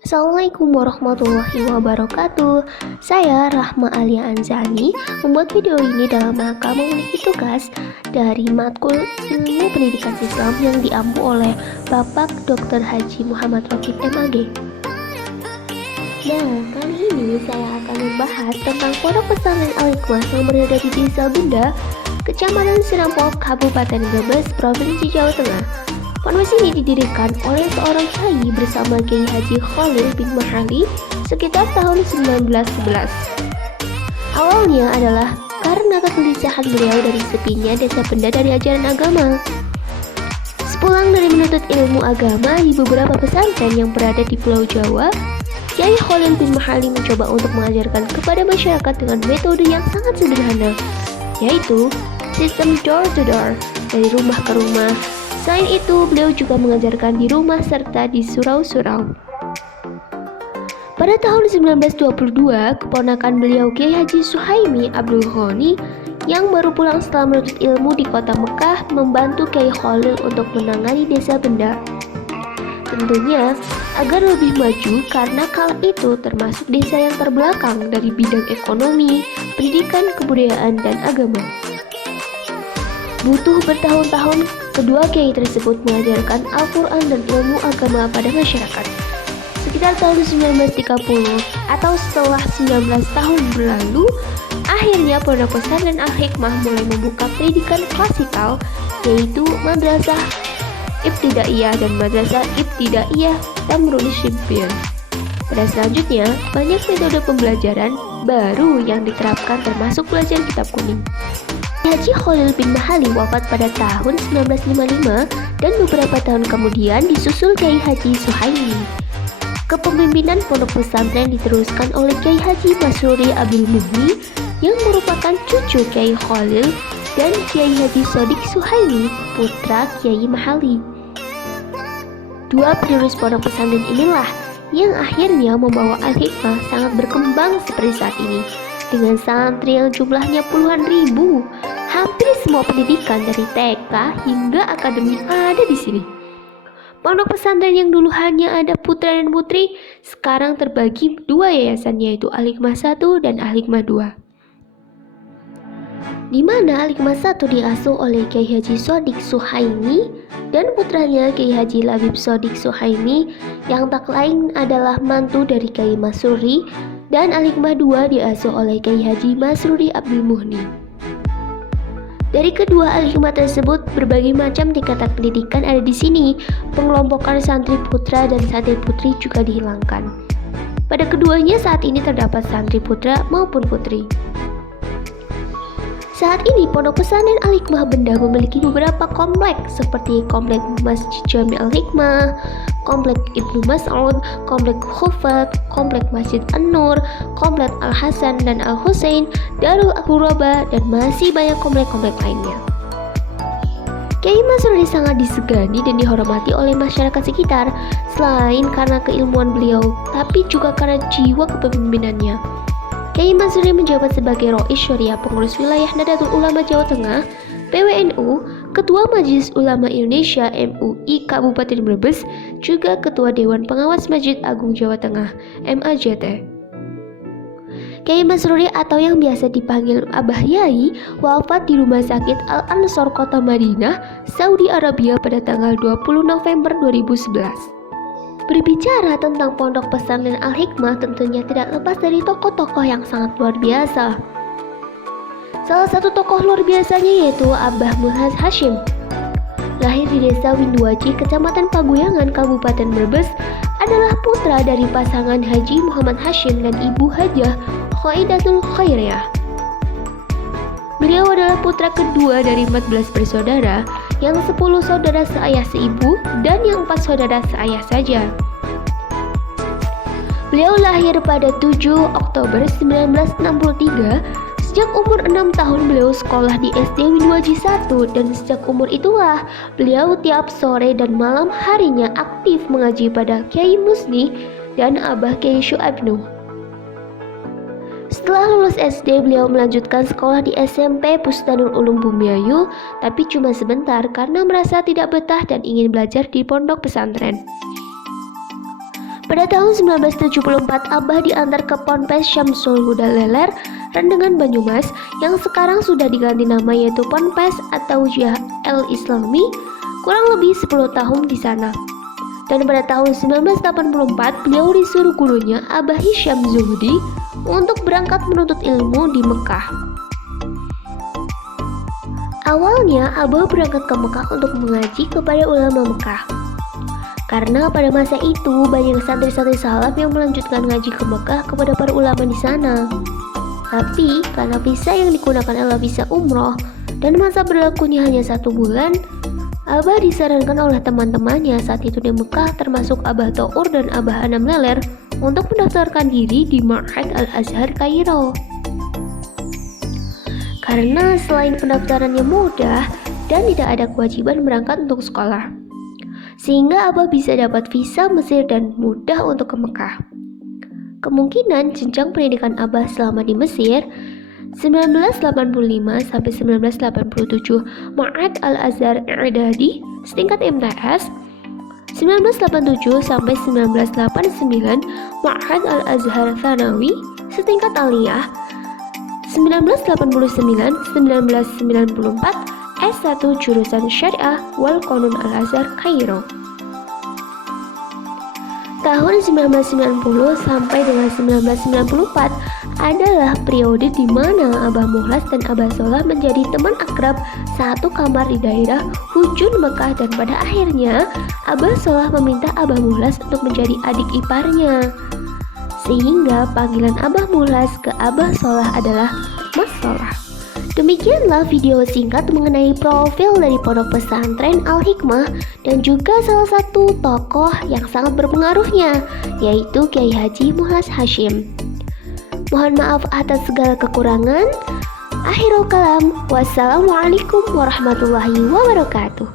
Assalamualaikum warahmatullahi wabarakatuh. Saya Rahma Alia Anzani membuat video ini dalam rangka memenuhi tugas dari matkul ilmu pendidikan Islam yang diampu oleh Bapak Dr. Haji Muhammad Rokib MAG. Nah, kali ini saya akan membahas tentang pondok pesantren Al-Hikmah yang berada di Desa Benda, Kecamatan Sirampok, Kabupaten Brebes, Provinsi Jawa Tengah. Pondok ini didirikan oleh seorang kiai bersama Kiai Haji Khalil bin Mahali sekitar tahun 1911. Awalnya adalah karena kegelisahan beliau dari sepinya desa Benda dari ajaran agama. Sepulang dari menuntut ilmu agama di beberapa pesantren yang berada di Pulau Jawa, Kiai Khalil bin Mahali mencoba untuk mengajarkan kepada masyarakat dengan metode yang sangat sederhana, yaitu sistem door to door, dari rumah ke rumah. Selain itu, beliau juga mengajarkan di rumah serta di surau-surau. Pada tahun 1922, keponakan beliau Kiai Haji Suhaimi Abdul Ghani yang baru pulang setelah menuntut ilmu di kota Mekah membantu Kiai Khalil untuk menangani desa Benda. Tentunya agar lebih maju karena kala itu termasuk desa yang terbelakang dari bidang ekonomi, pendidikan, kebudayaan, dan agama. Butuh bertahun-tahun, kedua kiai tersebut mengajarkan Al-Quran dan ilmu agama pada masyarakat. Sekitar tahun 1930 atau setelah 19 tahun berlalu, akhirnya Pondok Pesantren Al-Hikmah mulai membuka pendidikan klasikal, yaitu Madrasah Ibtidaiyah dan Madrasah Ibtidaiyah Tamrul Shibbir. Pada selanjutnya, banyak metode pembelajaran baru yang diterapkan termasuk belajar kitab kuning. Haji Khalil bin Mahali wafat pada tahun 1955 dan beberapa tahun kemudian disusul Kiai Haji Suhaimi. Kepemimpinan pondok pesantren diteruskan oleh Kiai Haji Masruri Abdul Muhni yang merupakan cucu Kiai Khalil dan Kiai Haji Sodik Suhaimi, putra Kiai Mahali. Dua penerus pondok pesantren inilah yang akhirnya membawa Al-Hikmah sangat berkembang seperti saat ini. Dengan santri yang jumlahnya puluhan ribu, hampir semua pendidikan dari TK hingga akademik ada di sini. Pondok pesantren yang dulu hanya ada putra dan putri, sekarang terbagi dua yayasan, yaitu Al-Hikmah 1 dan Al-Hikmah 2. Di mana Al-Hikmah 1 diasuh oleh Kiai Haji Sodik Suhaimi dan putranya Kiai Haji Labib Sodik Suhaimi yang tak lain adalah mantu dari Kiai Masruri, dan Al-Hikmah 2 diasuh oleh Kiai Haji Masruri Abdul Muhni. Dari kedua Al-Hikmah tersebut, berbagai macam tingkatan pendidikan ada di sini. Pengelompokan santri putra dan santri putri juga dihilangkan. Pada keduanya saat ini terdapat santri putra maupun putri. Saat ini Pondok Pesantren Al-Hikmah Benda memiliki beberapa komplek seperti Komplek Masjid Jami Al-Hikmah, Komplek Ibnu Mas'ud, Komplek Khufat, Komplek Masjid An-Nur, Komplek Al-Hasan dan Al-Husain, Darul Ghuraba, dan masih banyak komplek-komplek lainnya. Kiai Masruri sangat disegani dan dihormati oleh masyarakat sekitar, selain karena keilmuan beliau, tapi juga karena jiwa kepemimpinannya. Kiai Masruri menjabat sebagai Rois Syariah Pengurus Wilayah Nahdlatul Ulama Jawa Tengah, PWNU, Ketua Majelis Ulama Indonesia MUI Kabupaten Brebes, juga Ketua Dewan Pengawas Masjid Agung Jawa Tengah, MAJT. Kiai Masruri atau yang biasa dipanggil Abah Yai wafat di Rumah Sakit Al-Ansor Kota Madinah, Saudi Arabia pada tanggal 20 November 2011. Berbicara tentang Pondok Pesantren Al-Hikmah tentunya tidak lepas dari tokoh-tokoh yang sangat luar biasa. Salah satu tokoh luar biasanya yaitu Abah Mulhaz Hashim. Lahir di desa Winduaji, Kecamatan Paguyangan, Kabupaten Brebes, adalah putra dari pasangan Haji Muhammad Hashim dan Ibu Hajah Khaidatul Khairiyah. Beliau adalah putra kedua dari 14 bersaudara, yang 10 saudara seayah seibu dan yang 4 saudara seayah saja. Beliau lahir pada 7 Oktober 1963. Sejak umur 6 tahun beliau sekolah di SD Winduaji 1, dan sejak umur itulah beliau tiap sore dan malam harinya aktif mengaji pada Kiai Musni dan Abah Kiai Syuaib Nuh. Setelah lulus SD, beliau melanjutkan sekolah di SMP Bustanul Ulum Bumiayu, tapi cuma sebentar karena merasa tidak betah dan ingin belajar di pondok pesantren. Pada tahun 1974, Abah diantar ke Ponpes Syamsul Huda Leler, Rendengan Banyumas, yang sekarang sudah diganti nama yaitu Ponpes At-Taujiah El-Islami, kurang lebih 10 tahun di sana. Dan pada tahun 1984, beliau disuruh gurunya Abah Hisham Zuhdi untuk berangkat menuntut ilmu di Mekah. Awalnya, Abah berangkat ke Mekah untuk mengaji kepada ulama Mekah. Karena pada masa itu banyak santri-santri salaf yang melanjutkan ngaji ke Mekah kepada para ulama di sana. Tapi karena visa yang digunakan adalah visa umroh dan masa berlakunya hanya 1 bulan, Abah disarankan oleh teman-temannya saat itu di Mekah termasuk Abah Tour dan Abah Anam Leler untuk mendaftarkan diri di Ma'had Al-Azhar Kairo. Karena selain pendaftarannya mudah dan tidak ada kewajiban berangkat untuk sekolah, sehingga Abah bisa dapat visa Mesir dan mudah untuk ke Mekah. Kemungkinan jenjang pendidikan Abah selama di Mesir 1985 sampai 1987 Ma'had Al-Azhar I'dadi setingkat MTS, 1987 sampai 1989 Ma'had Al-Azhar Thanawi setingkat Aliyah, 1989-1994 S1 jurusan Syariah wal Qanun Al-Azhar Kairo. Tahun 1990 sampai dengan 1994 adalah periode di mana Abah Muhlas dan Abah Solah menjadi teman akrab satu kamar di daerah Hujun Mekah, dan pada akhirnya Abah Solah meminta Abah Muhlas untuk menjadi adik iparnya. Sehingga panggilan Abah Muhlas ke Abah Solah adalah Mas Solah. Demikianlah video singkat mengenai profil dari Pondok Pesantren Al-Hikmah dan juga salah satu tokoh yang sangat berpengaruhnya, yaitu Kiai Haji Muhlas Hashim. Mohon maaf atas segala kekurangan. Akhirul kalam, wassalamualaikum warahmatullahi wabarakatuh.